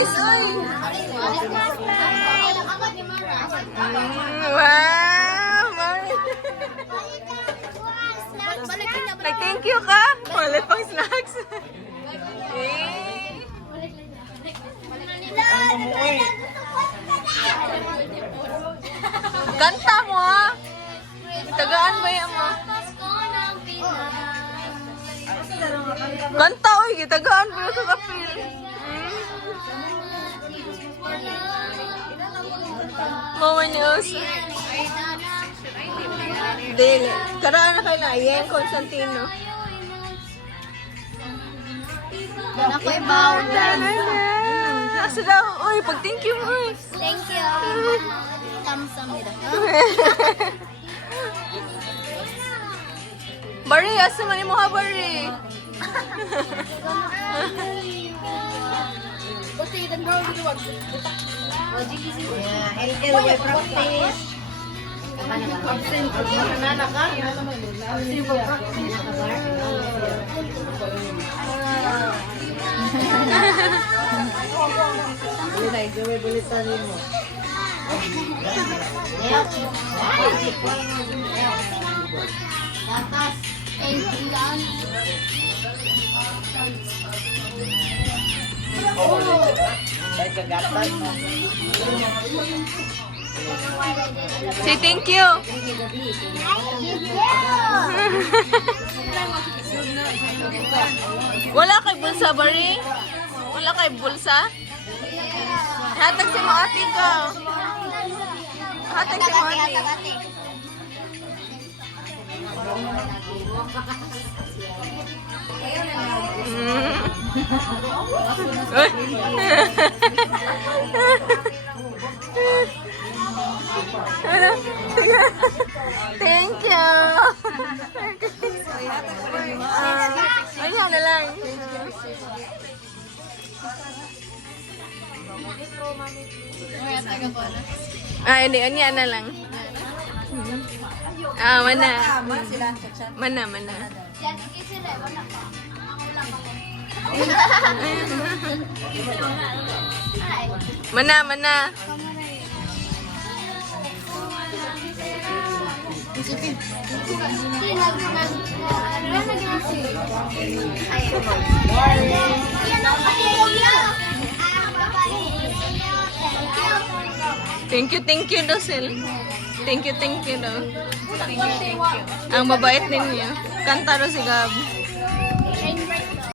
Nice! Uy! Wow! Mami! Nag-thank you ka? Walit pang snacks. Eh. Kanta mo ha? Tagaan ba yan mo? Kanta oy, tagaan ba yung kakapil? Mama news. Dili. Karaan na kayo na. Yan, Constantino. Yan ako i-bound. Nasa daw. Uy, pag-thank you mo. Thank you. Kamsahamnida. Bari, asa man mo ha, Bari? LL practice. Absent ko na ka. Absent ko practice. Bulit-bulitan mo. Gatas. Say thank you. Wala kay bulsa, Bari? Wala kay bulsa? Hatag si mo ate ko. Hatag si mo ate. Thank you. Ayaw na lang. Hindi. Anya na lang. Mana. Mana. Mana. Thank you, Dosel. Thank you daw. Ang mabait ninyo. Kanta daw si Gab.